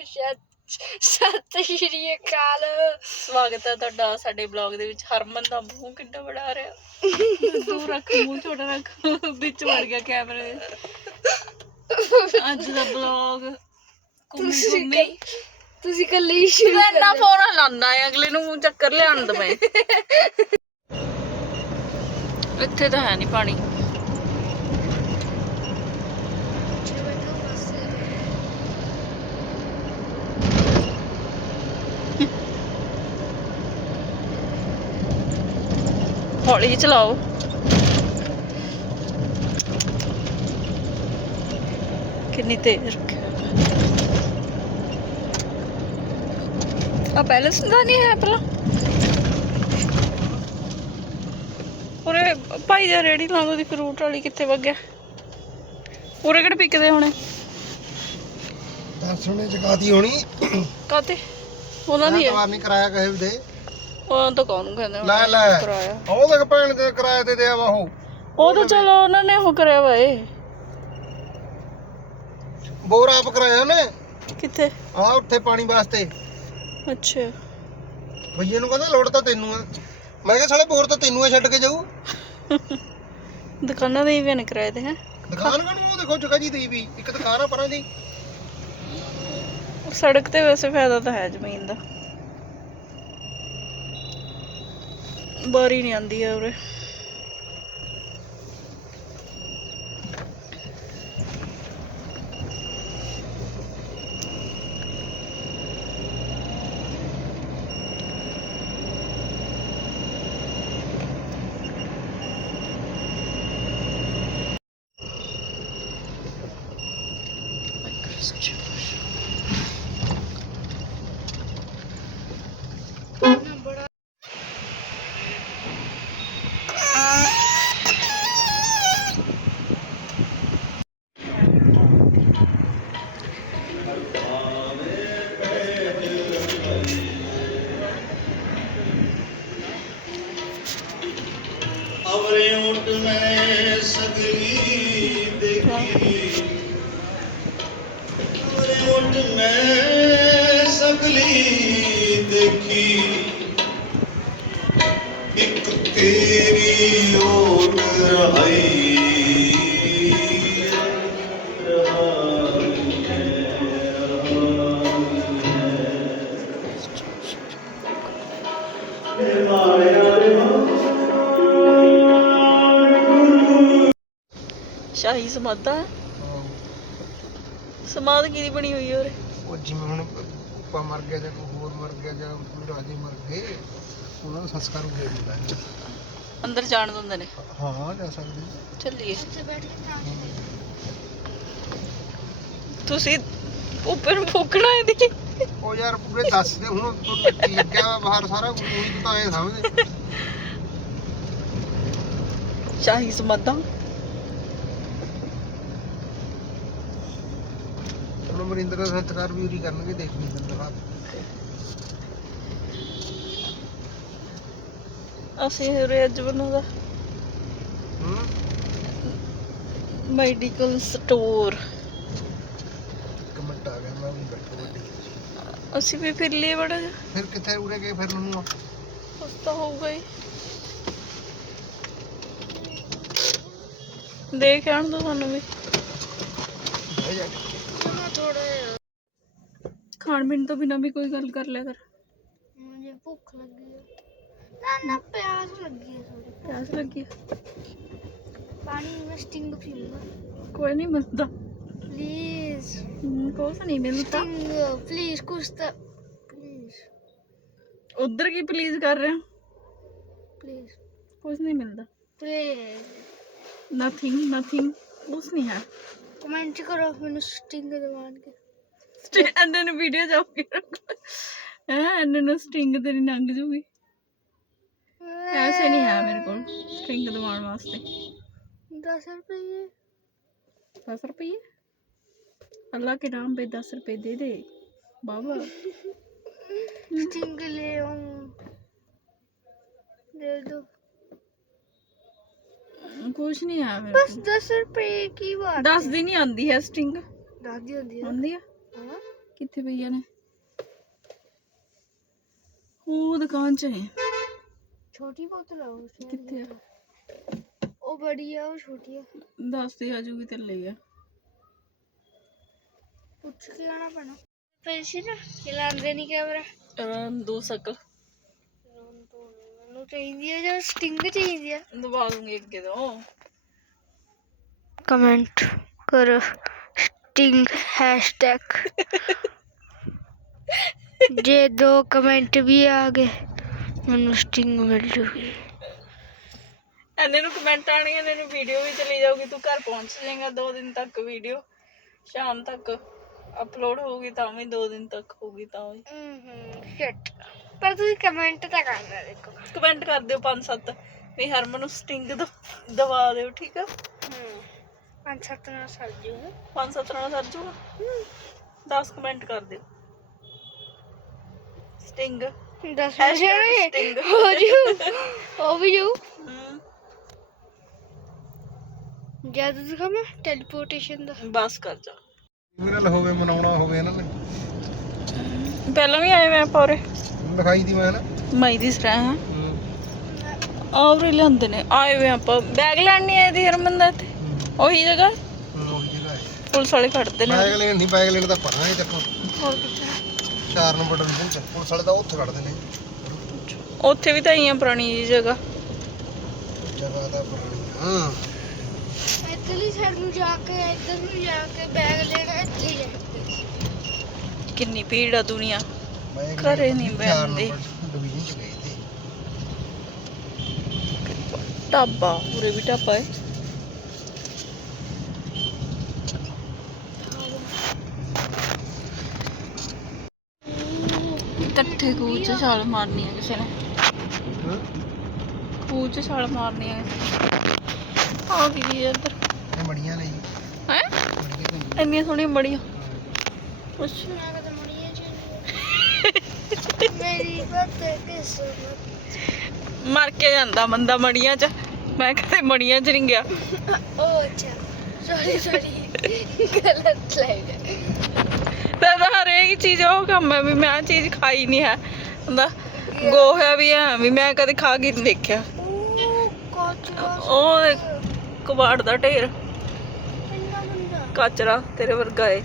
ਸਤਿ ਸ਼੍ਰੀ ਅਕਾਲ। ਸਵਾਗਤ ਹੈ ਤੁਹਾਡਾ ਸਾਡੇ ਬਲੌਗ ਦੇ ਵਿੱਚ। ਹਰਮਨ ਦਾ ਮੂੰਹ ਕਿੰਨਾ ਬੜਾ ਆ ਰਿਹਾ। ਦੂਰ ਰੱਖ, ਮੂੰਹ ਛੋਟਾ ਰੱਖ, ਵਿੱਚ ਵੜ ਗਿਆ ਕੈਮਰੇ। ਅੱਜ ਦਾ ਬਲੌਗ ਤੁਸੀਂ ਕੱਲੀ ਸ਼ੁਰੂ ਇੰਨਾ ਫੋਨ ਲਾਉਂਦਾ ਹੈ ਅਗਲੇ ਨੂੰ ਚੱਕਰ ਲਿਆਉਣ ਦਵੇਂ। ਇੱਥੇ ਤਾਂ ਹੈ ਨਹੀਂ ਪਾਣੀ। ਹੌਲੀ ਚਲਾਓ। ਕਿੰਨੀ ਤੇਜ਼ ਰੱਖਿਆ ਆ। ਪੈਲਸ ਦਾ ਨਹੀਂ ਹੈ ਪਹਿਲਾਂ। ਉਰੇ ਭਾਈ ਦਾ ਰੇੜੀ ਲਾਉਂਦਾ ਦੀ ਫਰੂਟ ਵਾਲੀ ਕਿੱਥੇ ਵਗ ਗਿਆ? ਉਰੇ ਕਿਹੜੇ ਪਿਕਦੇ ਹੋਣੇ? ਦਰਸ਼ਨੇ ਜਗਾਤੀ ਹੋਣੀ ਕਾਤੇ ਉਹਨਾਂ ਦੀ ਐਤਵਾਰ ਨਹੀਂ ਕਰਾਇਆ ਕਿਸੇ ਵੀ ਦੇ। ਉਹਨਾਂ ਤਾਂ ਕੌਣ ਕਹਿੰਦੇ ਲੈ ਲੈ ਕਰਾਇਆ। ਉਹ ਦੇਖ ਭੈਣ ਦੇ ਕਿਰਾਏ ਤੇ ਦਿਆ ਵਾ ਉਹ ਤਾਂ ਚਲੋ ਉਹਨਾਂ ਨੇ ਉਹ ਕਰਿਆ ਵਾ। ਇਹ ਬੋਰ ਆਪ ਕਰਾਇਆ ਉਹਨੇ। ਕਿੱਥੇ? ਆ ਉੱਥੇ ਪਾਣੀ ਵਾਸਤੇ। ਅੱਛਾ ਭਈਏ ਨੂੰ ਕਹਿੰਦਾ ਲੋੜ ਤਾਂ ਤੈਨੂੰ ਆ। ਮੈਂ ਕਿਹਾ ਸਾਲੇ ਬੋਰ ਤਾਂ ਤੈਨੂੰ ਆ ਛੱਡ ਕੇ ਜਾਊ। ਦੁਕਾਨਾਂ ਦੇ ਵੀ ਨੇ ਕਿਰਾਏ ਤੇ ਹੈ। ਦੁਕਾਨ ਕਨੂੰ ਉਹ ਦੇਖੋ ਜਗ੍ਹਾ ਜੀ ਦੀ ਵੀ ਇੱਕ ਦੁਕਾਨ ਆ ਪਰਾਂ ਦੀ। ਸੜਕ ਤੇ ਵੈਸੇ ਫਾਇਦਾ ਤਾਂ ਹੈ ਜ਼ਮੀਨ ਦਾ। ਬਾਰੀ ਨਹੀਂ ਆਉਂਦੀ ਹੈ ਉਰੇ। अवरे ऊँट में सगली देखी, अवरे ऊँट में सगली देखी, एक तेरी ओट रहाई। ਸ਼ਾਹੀ ਸਮਾਧਾ ਹੈ। ਸਮਾਧ ਕਿਹਦੀ ਬਣੀ ਹੋਈ ਹੈ ਉਰੇ? ਉਹ ਜਿਵੇਂ ਹੁਣ ਪਾ ਮਰ ਗਿਆ ਜਾਂ ਕੋਈ ਹੋਰ ਮਰ ਗਿਆ ਜਾਂ ਕੋਈ ਰਾਜੇ ਮਰ ਗਏ, ਉਹਨਾਂ ਦਾ ਸੰਸਕਾਰ ਹੋ ਗਿਆ। ਅੰਦਰ ਜਾਣ ਦਿੰਦੇ ਨੇ? ਹਾਂ ਜਾ ਸਕਦੇ। ਚੱਲੀਏ। ਤੁਸੀਂ ਉੱਪਰ ਫੂਕਣਾ ਇਹਦੀ? ਉਹ ਯਾਰ ਪੂਰੇ ਦੱਸ ਦੇ ਹੁਣ ਤੂੰ ਲੱਗਿਆ ਵਾ ਬਾਹਰ ਸਾਰਾ ਕੁਝ ਉਹੀ ਤਾਂ ਐ ਸਮਝ। ਸ਼ਾਹੀ ਸਮਾਧਾ ਹੁਣ ਮਰਿੰਦਰ ਦਾ ਸੰਸਕਾਰ ਵੀ ਉਰੀ ਕਰਨਗੇ। ਦੇਖ ਲਈ ਧੰਨਵਾਦ। ਅਸੀਂ ਉਰੇ ਅੱਜ ਬਣਾਉਂਦਾ ਮੈਡੀਕਲ ਸਟੋਰ। ਕਮੈਂਟ ਆ ਗਿਆ ਮੈਂ ਵੀ ਬੈਠਾ ਵੱਡੀ। ਅਸੀਂ ਵੀ ਫਿਰ ਲਈ ਬੜਾ ਜਿਹਾ। ਫਿਰ ਕਿੱਥੇ ਉਰੇ ਗਏ ਫਿਰ ਨੂੰ ਸਸਤਾ ਹੋਊਗਾ ਹੀ। ਦੇਖ ਆਣ ਦੋ ਸਾਨੂੰ ਵੀ। ਖਾਣ ਪੀਣ ਤੋਂ ਬਿਨਾਂ ਵੀ ਕੋਈ ਗੱਲ ਕਰ ਲਿਆ ਕਰ। मुझे भूख लगी है ना प्यास लगी है थोड़ी। प्यास लगी है? पानी में स्टिंग पीऊंगा। कोई नहीं मिलता प्लीज कुछ नहीं मिलता। स्टिंग प्लीज कुछ तो प्लीज। उधर की प्लीज कर रहे हो? प्लीज कुछ नहीं मिलता। प्लीज नथिंग नथिंग कुछ नहीं है। कमेंट करो मैंने स्टिंग दबान के। ਐਨੇ ਨੂੰ ਵੀਡੀਓ ਜਾਊਗੀ ਹੈ। ਐਨੇ ਨੂੰ ਸਟਿੰਗ ਤੇਰੀ ਲੰਘ ਜੂਗੀ। ਐਸੇ ਨਹੀਂ ਹੈ ਮੇਰੇ ਕੋਲ ਸਟਿੰਗ ਦਵਾਉਣ ਵਾਸਤੇ। 10 रुपये 10 रुपये अल्लाह के नाम पे 10 रुपये दे दे बाबा। स्टिंग ले दे दो। कुछ नहीं है मेरे बस को। 10 रुपये की बात। 10 दिन ही आंदी है स्टिंग। 10 दी होती है। आंदी है हाँ ਕਿੱਥੇ ਪਈਆਂ ਨੇ? ਉਹ ਦੁਕਾਨ 'ਚ ਹੈ। ਛੋਟੀ ਬੋਤਲ ਆ ਉਹ ਸ਼ਾਇਦ। ਕਿੱਥੇ ਆ? ਉਹ ਬੜੀ ਆ ਉਹ ਛੋਟੀ ਆ। ਦੱਸ ਦੇ ਆ ਜੂਗੀ ਤੇਰੇ ਲਈ ਆ। ਪੁੱਛ ਕੇ ਆਣਾ ਪੈਣਾ। ਪੈਸੇ ਨਾ ਚਲਾਉਂਦੇ ਨਹੀਂ ਕੈਮਰਾ। ਦੋ ਸਕਲ ਮੈਨੂੰ ਚਾਹੀਦੀ ਹੈ ਜਾਂ ਸਟਿੰਗ ਚਾਹੀਦੀ ਆ। ਦਬਾ ਦੂੰਗੀ ਅੱਗੇ ਤੋਂ। कमेंट करो स्टिंग हैशटैग जे 2 कमेंट भी आ गए मैनू स्टिंग मिल जूगी। ਇਹਨੇ ਨੂੰ ਕਮੈਂਟ ਆਣੀ, ਇਹਨੇ ਨੂੰ ਵੀਡੀਓ ਵੀ ਚਲੀ ਜਾਊਗੀ। ਤੂੰ ਘਰ ਪਹੁੰਚ ਜਾਏਗਾ 2 ਦਿਨ ਤੱਕ। ਵੀਡੀਓ ਸ਼ਾਮ ਤੱਕ ਅਪਲੋਡ ਹੋਊਗੀ ਤਾਂ ਵੀ 2 ਦਿਨ ਤੱਕ ਹੋਊਗੀ ਤਾਂ ਵੀ। ਸ਼ਿਟ ਪਰ ਤੁਸੀਂ ਕਮੈਂਟ ਤਾਂ ਕਰਨਾ। ਦੇਖੋ ਕਮੈਂਟ ਕਰ ਦਿਓ 5-7 ਵੀ ਹਰਮਨ ਨੂੰ ਸਟਿੰਗ ਦਵਾ ਦਿਓ, ਠੀਕ ਆ? 5-7 ਨਾਲ ਸਰ ਜੂਗਾ। 5-7 ਨਾਲ ਸਰ ਜੂਗਾ। 10 ਕਮੈਂਟ ਕਰ ਦਿਓ ਸਟਿੰਗ। 10 ਸਟਿੰਗ ਹੋ ਜੂ ਉਹ ਵੀ ਜੂ। ਜਿਆਦਾ ਦਿਖਾਵਾਂ ਟੈਲੀਪੋਰਟੇਸ਼ਨ ਦਾ। ਬਸ ਕਰ ਜਾ। ਕ੍ਰਿਮੀਨਲ ਹੋਵੇ ਮਨਾਉਣਾ ਹੋਵੇ ਇਹਨਾਂ ਨੇ। ਪਹਿਲਾਂ ਵੀ ਆਏ ਮੈਂ ਪੌਰੇ ਦਿਖਾਈ ਦੀ ਮੈਂ ਨਾ ਮਈ ਦੀ ਸਰਾਂ ਹਾਂ ਆਵਰੇ ਲਿਆਂਦੇ ਨੇ। ਆਏ ਵੇ ਆਪਾਂ ਬੈਗ ਲੈਣ ਨਹੀਂ ਆਏ ਦੀ ਹਰਮਨ ਦਾ ਇੱਥੇ ਉਹੀ ਜਗ੍ਹਾ ਉਹੀ ਜਗ੍ਹਾ ਹੈ। ਪੁਲਿਸ ਵਾਲੇ ਖੜਦੇ ਨੇ। ਬੈਗ ਲੈਣ ਨਹੀਂ, ਬੈਗ ਲੈਣ ਤਾਂ ਪਰਾਂ ਹੀ ਚੱਕੋ। ਹੋਰ ਕਿੱਥੇ? 4 ਨੰਬਰ ਡਿਵੀਜ਼ਨ ਚ ਪੁਲਿਸ ਵਾਲੇ ਤਾਂ ਉੱਥੇ ਖੜਦੇ ਨੇ। ਉੱਥੇ ਵੀ ਤਾਂ ਹੀ ਆ ਪੁਰਾਣੀ ਜਿਹੀ ਜਗ੍ਹਾ। ਜਗ੍ਹਾ ਤਾਂ ਪੁਰਾਣੀ ਹਾਂ। ਇੱਧਰਲੀ ਸਾਈਡ ਨੂੰ ਜਾ ਕੇ ਇੱਧਰ ਨੂੰ ਜਾ ਕੇ ਬੈਗ ਲੈਣਾ ਇੱਥੇ ਹੀ ਜਾ। ਕਿੰਨੀ ਭੀੜ ਆ ਦੁਨੀਆ। ਬੈਗ ਘਰੇ ਨਹੀਂ 4 ਬਹਿੰਦੇ। ਨੰਬਰ ਡਿਵੀਜ਼ਨ ਚ ਗਏ ਤੇ। ਢਾਬਾ ਉਰੇ ਵੀ ਢਾਬਾ ਹੈ। ਟੱਠੇ ਖੂਹ 'ਚ ਛਾਲ ਮਾਰਨੀ ਹੈ ਕਿਸੇ ਨੇ। ਖੂਹ 'ਚ ਛਾਲ ਮਾਰਨੀ ਹੈ। ਆ ਕੀ ਹੈ ਇੱਧਰ? ਇਹ ਮੜੀਆਂ ਨੇ ਜੀ। ਹੈ ਮੜੀਆਂ ਇੰਨੀਆਂ ਸੋਹਣੀਆਂ ਬੜੀਆਂ। ਅੱਛਾ ਮੈਂ ਕਦੇ ਮੜੀਆਂ ਚ ਮੇਰੀ ਪਤਾ ਕਿਸਮਤ। ਮਰ ਕੇ ਜਾਂਦਾ ਬੰਦਾ ਮੜੀਆਂ 'ਚ। ਮੈਂ ਕਦੇ ਮੜੀਆਂ 'ਚ ਨਹੀਂ ਗਿਆ। ਉਹ ਅੱਛਾ ਸੌਰੀ ਗਲਤ ਲੱਗ ਤਾਂ ਹਰੇਕ ਚੀਜ਼ ਉਹ ਕੰਮ ਹੈ ਵੀ ਮੈਂ ਆਹ ਚੀਜ਼ ਖਾਈ ਨਹੀਂ ਹੈ ਹੁੰਦਾ। ਗੋਹਾ ਵੀ ਹੈ ਵੀ ਮੈਂ ਕਦੇ ਖਾ ਕੇ ਨਹੀਂ ਦੇਖਿਆ। ਉਹ ਕਬਾੜ ਦਾ ਢੇਰ ਕਚਰਾ ਤੇਰੇ ਵਰਗਾ ਏ।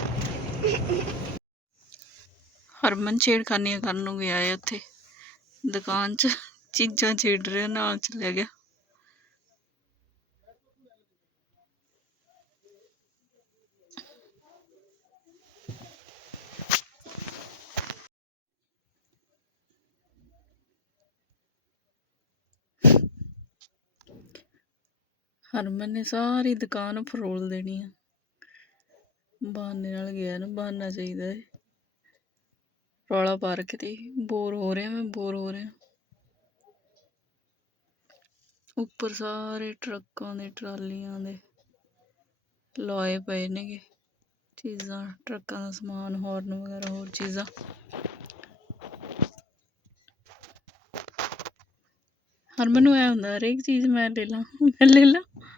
ਹਰਮਨ ਛੇੜਖਾਨੀਆਂ ਕਰਨ ਨੂੰ ਗਿਆ ਏ ਉੱਥੇ ਦੁਕਾਨ 'ਚ ਚੀਜ਼ਾਂ ਛੇੜ ਰਿਹਾ, ਨਾਲ ਚਲਿਆ ਗਿਆ। ਹਰਮਨ ਨੇ ਸਾਰੀ ਦੁਕਾਨ ਫਰੋਲ ਦੇਣੀ ਆ। ਬਹਾਨੇ ਨਾਲ ਗਿਆ ਨਾ, ਬਹਾਨਾ ਚਾਹੀਦਾ ਹੈ। ਰੌਲਾ ਪਾ ਰੱਖਿਆ ਤੇ ਬੋਰ ਹੋ ਰਿਹਾ ਮੈਂ, ਬੋਰ ਹੋ ਰਿਹਾ। ਉੱਪਰ ਸਾਰੇ ਟਰੱਕਾਂ ਦੇ ਟਰਾਲੀਆਂ ਦੇ ਲਾਏ ਪਏ ਨੇਗੇ ਚੀਜ਼ਾਂ, ਟਰੱਕਾਂ ਦਾ ਸਮਾਨ, ਹੌਰਨ ਵਗੈਰਾ ਹੋਰ ਚੀਜ਼ਾਂ। ਹਰਮਨ ਨੂੰ ਐ ਹੁੰਦਾ ਹਰੇਕ ਚੀਜ਼ ਮੈਂ ਲੈ ਲਾਂ, ਮੈਂ ਲੈ ਲਾਂ।